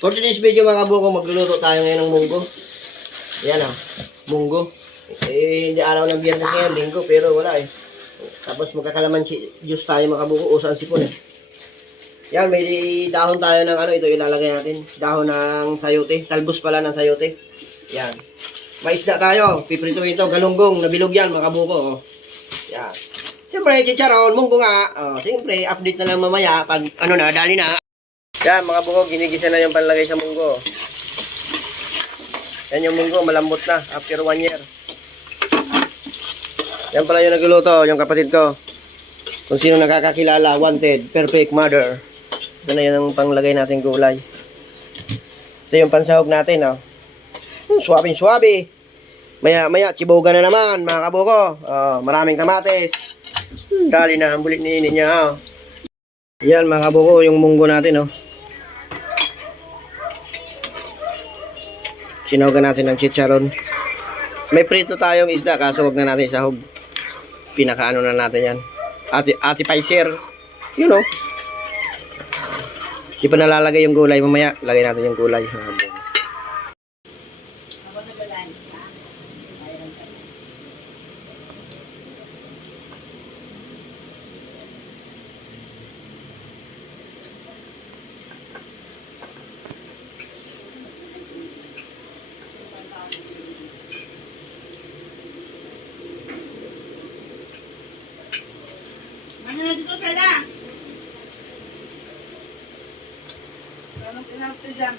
For today's video mga kabuko, magluluto tayo ngayon ng munggo. Yan munggo. Hindi araw ng biyernes ngayon, linggo, pero wala Tapos magkakalamansi juice tayo mga kabuko, uso ang sipon Yan, may dahon tayo ng ito ilalagay natin. Dahon ng sayote, talbos pala ng sayote. Yan. May isda tayo, piprituin ito, galunggong, nabilog yan mga kabuko. Yan. Siyempre, chicharon, munggo nga. Siyempre, update na lang mamaya pag dali na. Yan mga buko, ginigisa na yung panlagay sa munggo. Yan yung munggo, malambot na after 1 year. Yan pala yung nagluluto, yung kapatid ko. Kung sino nakakakilala, wanted, perfect mother. Ito na yun ang panglagay natin gulay. Ito yung pansahog natin. Suwabe-suwabe. Maya, chiboga na naman mga kabuko. Maraming kamatis. Dali na, ang bulit ni niya. Yan mga kabuko, yung munggo natin. Sinahogan natin ng chicharon. May prito tayong isda, kaso wag na natin sahog. Pinakaano na natin yan. Appetizer. Di pa nalalagay yung gulay. Mamaya, lagay natin yung gulay. Ano na dito sila? Anong pinapito dyan?